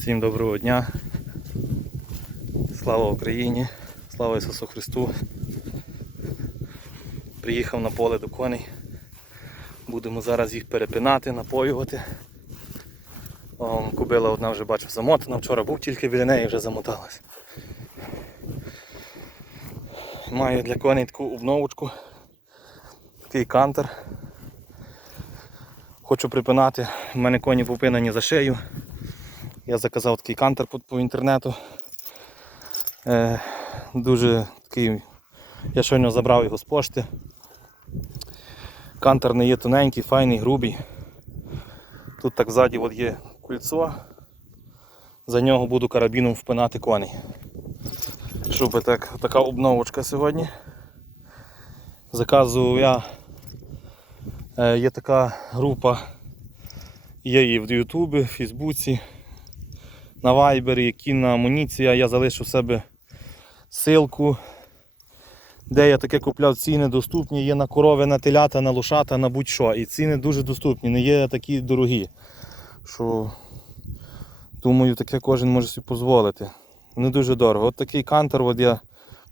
Всім доброго дня. Слава Україні, слава Ісусу Христу. Приїхав на поле до коней. Будемо зараз їх перепинати, напоювати. О, кубила одна вже бачив замотана, вчора був тільки біля неї вже замоталась. Маю для коней таку обновочку, такий кантер. Хочу припинати, в мене коні попинані за шию. Я заказав такий кантер по, інтернету. Е, дуже такий. Я щойно забрав його з пошти. Кантер не є тоненький, файний, грубий. Тут так ззаді от є кільцо. За нього буду карабіном впинати коней. Щоб так, така обновочка сьогодні. Заказував я. Е, є така група. Є її в Ютубі, в Фейсбуці, на Вайбері, кінна амуніція. Я залишу в себе ссылку, де я таке купляв ціни доступні. Є на корови, на телята, на лошата, на будь-що. І ціни дуже доступні, не є такі дорогі. Що думаю, таке кожен може собі дозволити. Не дуже дорого. От такий кантер от я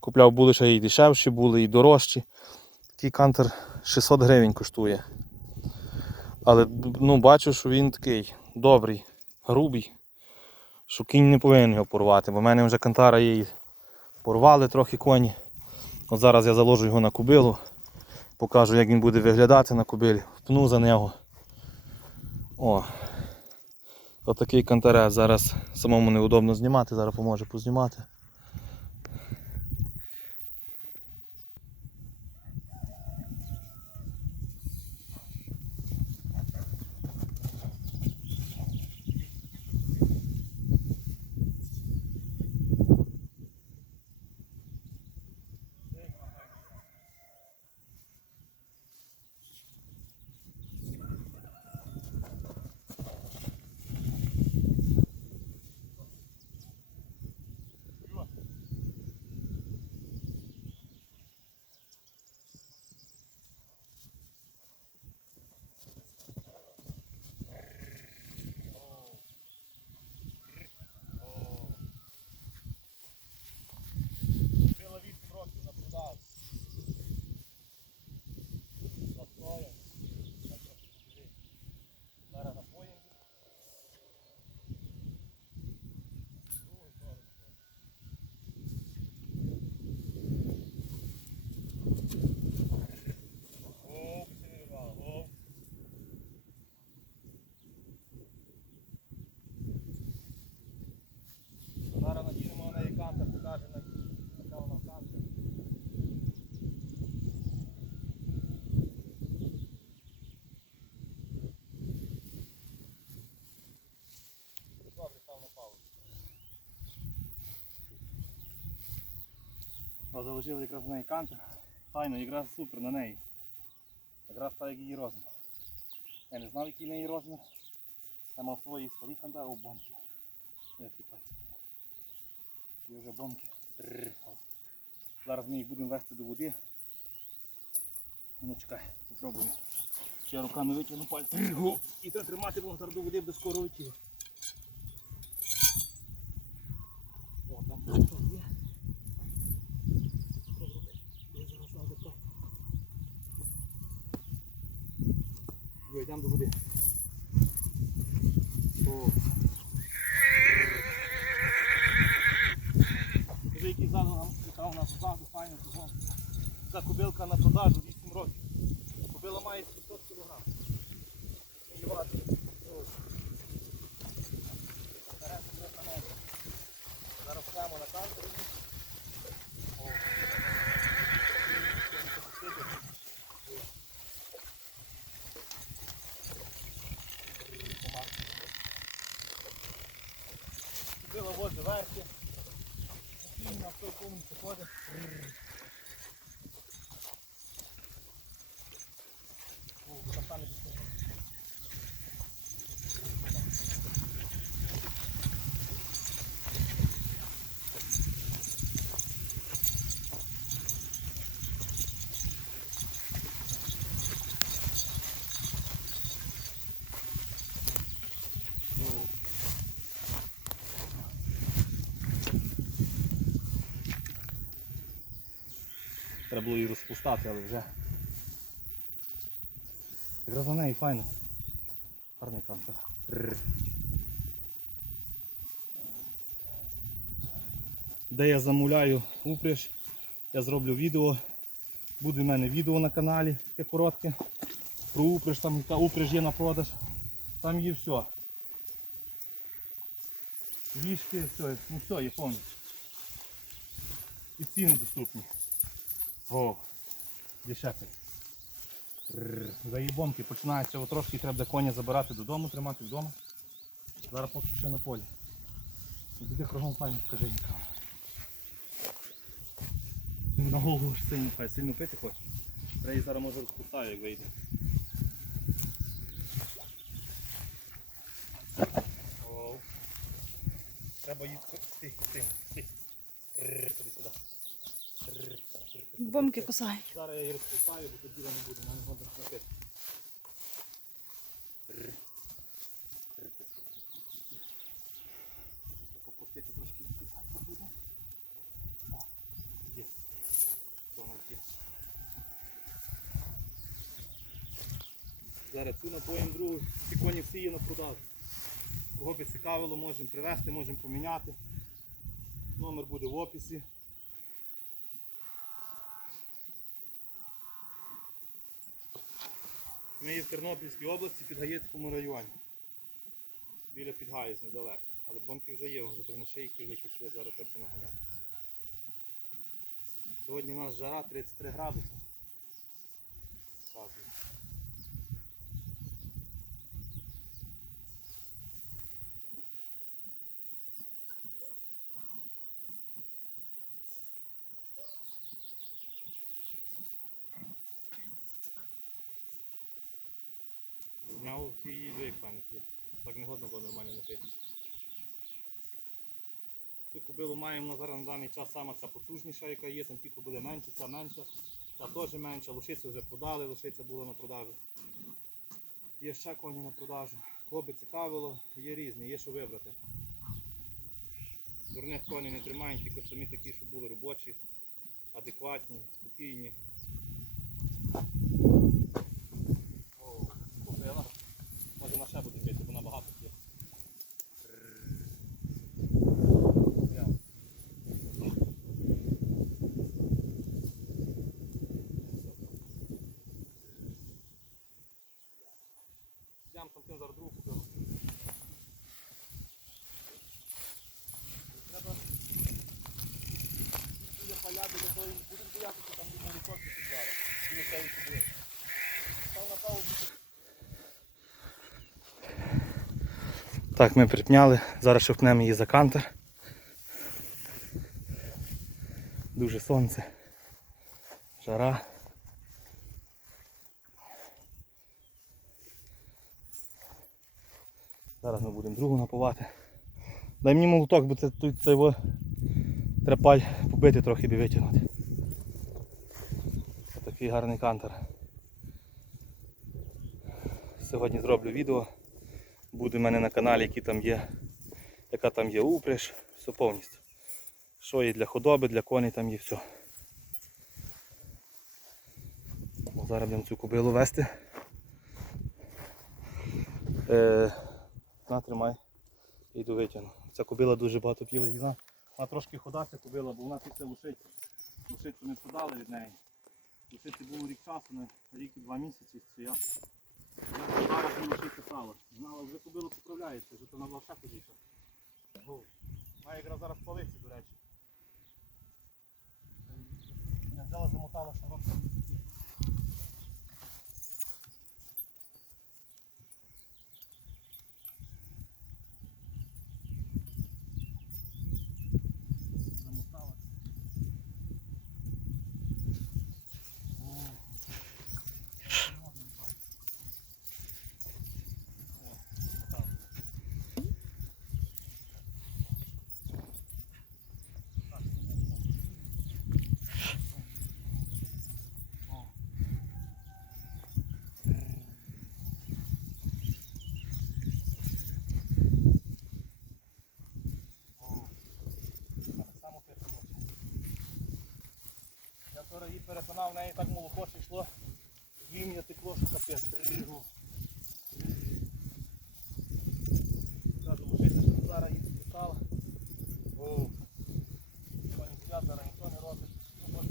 купляв, були ще і дешевші, були і дорожчі. Такий кантер 600 гривень коштує. Але ну, бачу, що він такий добрий, грубий, що кінь не повинен його порвати, бо в мене вже кантара її порвали трохи коні. От зараз я заложу його на кубилу, покажу, як він буде виглядати на кубилі, впну за нього. О, Отакий кантарець. Зараз самому неудобно знімати, зараз поможе познімати. Купила 8 років на продажу. Застоєм. Зараз напоїм. Оу, ти не вирвала, оу. Зараз надінемо на неї кантер, покаже на яка вона кантер. Добре, став на паузу. О, Заложили якраз на неї кантер. Файно, якраз супер на неї. Якраз так як її розмір. Я не знав, який неї розмір. Я мав свої старі кантери у бомки. Які пальці. Є вже бомки. Зараз ми їх будемо вести до води. Ну чекай, попробуємо. Ще руками витягну пальці. І треба тримати бо до води без скоро летіло. О, там хто є. Що зробити? Я зараз надо папу. Йо, йдемо до води. Скажи, який ззаду нам яка у нас ззаду файна того. Ця кобилка на продажу 8 років. Кобила має 700 кг. Мілювати. Зараз прямо на кантері. О. Кобила возить верхи. Він на той повністю ходить. Треба було її розпускати, але вже. Якраз на неї файно. Гарний кантер. Де я замовляю упряж, я зроблю відео. Буде в мене відео на каналі, таке коротке. Про упряж, там яка упряж є на продаж. Там є все. Вішки, все, ну все, є повністю. І ціни доступні. О. Рррр. Заїбомки починаються от трошки треба коня забирати додому, тримати вдома. Зараз поки що ще на полі. Біди кругом файно скажи нікому. Він на голову ж сильно хай сильно пити хоче. Я її зараз може розпускаю, як вийде. Треба її стих, стих, стих. Тобі сюди. Бомки кусають. Зараз я її розпускаю, бо тоді не буде, вона не годна напити. Рррр. Рррр. Попустити трошки відпікати буде. Є. Воно. Зараз цю напоїмо другу. Ці коні всі є на продажу. Кого би цікавило, можемо привезти, можемо поміняти. Номер буде в описі. Ми є в Тернопільській області, під Гаєцькому районі. Біля Підгаєць недалеко. Але бомки вже є, вже на шийки великі слід, зараз тепло наганяти. Сьогодні у нас жара 33 градуси. Її дві екранів є. Так не годно було нормально напити. Цю кобилу маємо зараз на даний час сама ця потужніша, яка є, там ті кобили менші, ця менша, ця теж менша, лошицю вже продали, лошиця була на продажу. Є ще коні на продажу. Кого би цікавило, є різні, є що вибрати. Дурних коней не тримаємо, тільки самі такі, щоб були робочі, адекватні, спокійні. О, купила. Може на ще буде пити, бо вона багато п'є. Прямо. Йдемо там тим зараз другу купили. Треба біля поля, біля того, будемо боятися, там думали кошти зараз. Біля цієї кубли. Став на паузу. Так, ми припняли, зараз шовкнемо її за кантер. Дуже сонце. Жара. Зараз ми будемо другу напувати. Дай мені молоток, бо це тут цей во трепаль побити трохи би витягнути. Такий гарний кантер. Сьогодні зроблю відео. Буде в мене на каналі, які там є, яка там є упряж, все повністю. Що є для худоби, для коней там є все. Зараз будемо цю кобилу вести. Е, на, тримай. Йду витягну. Ця кобила дуже багато п'є вона. Трошки хода ця кобила, бо вона після лошиці. Лошицю не продали від неї. Лошиці було рік часу, на рік і два місяці стояв. Зараз не лишився сало. Знала, вже кубило поправляється, вже то на лоша ходіша. Має якраз зараз палиці, до речі. Я взяла, замотала шнуром. Перепинав, в неї так молоко ще йшло. Вім'я текло, що капець. Ну. Кажу, лишися, щоб зараз їх списала. О, пані сидять, зараз ніхто не робить. Ну, бо-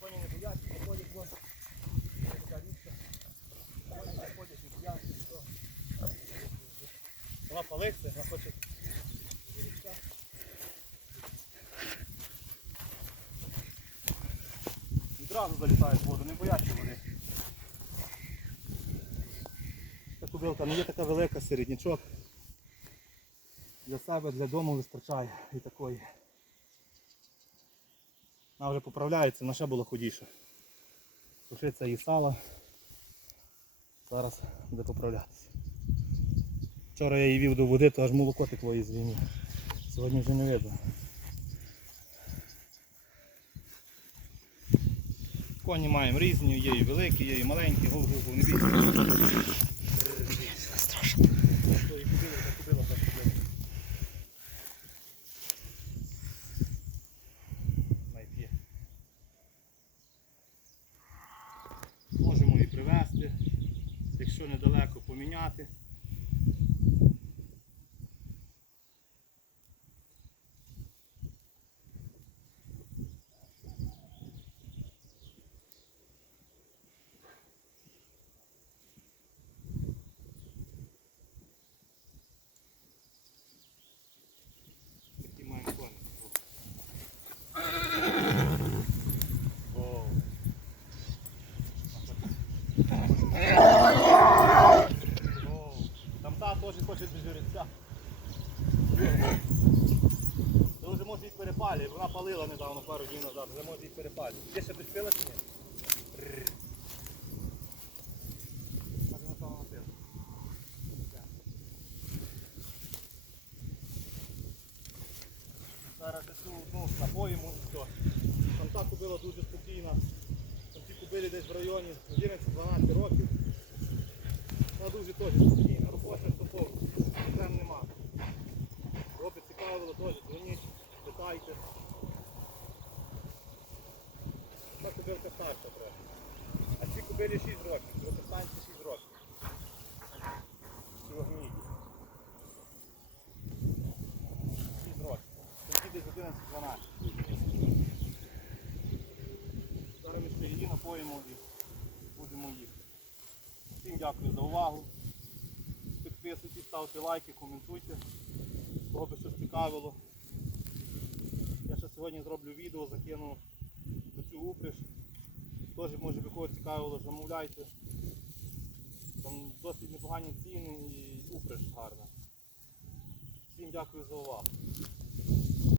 Коні не бояться, не ходять вон. Така річка. Коні не ходять, не бояться, ніхто. Вона палиться, вона хоче. до річка. Відразу залітають воду, не бояться вони. Та кубилка не є така велика, середнячок. Для себе, для дому вистачає і такої. Вона вже поправляється, вона ще була худіша. Сушиться її сало. Зараз буде поправлятися. Вчора я її вів до води, то аж молоко текло із війни. Сьогодні вже не видно. Коні маємо різні, є і великі, є і маленькі, гов-гов-гов, не бійся. Страшно. То і кубила, та кубила, та кубила. Найп'є. Можемо і привезти, якщо недалеко поміняти. Такі маємо коні. О. О, Там та теж хоче до жеребця. Це вже може їх перепалює, вона палила недавно пару днів назад, вже може їх перепалює. Є ще дочпила чи ні? Зараз десь одну напоїмо і все. Там та кубила дуже спокійна. Там ті кубилі десь в районі 11-12 років. Вона дуже теж спокійна. 4-6 років, протестанті 6 років. Сьогодні. 6 років. Тоді десь 11-12. Зараз ми ще її напоїмо і будемо їхати. Всім дякую за увагу. Підписуйтесь, ставте лайки, коментуйте. Кого би щось цікавило. Я ще сьогодні зроблю відео, закину оцю цю упряжь. Теж може би когось цікавило, замовляйте. Там досить непогані ціни і упряж гарна. Всім дякую за увагу.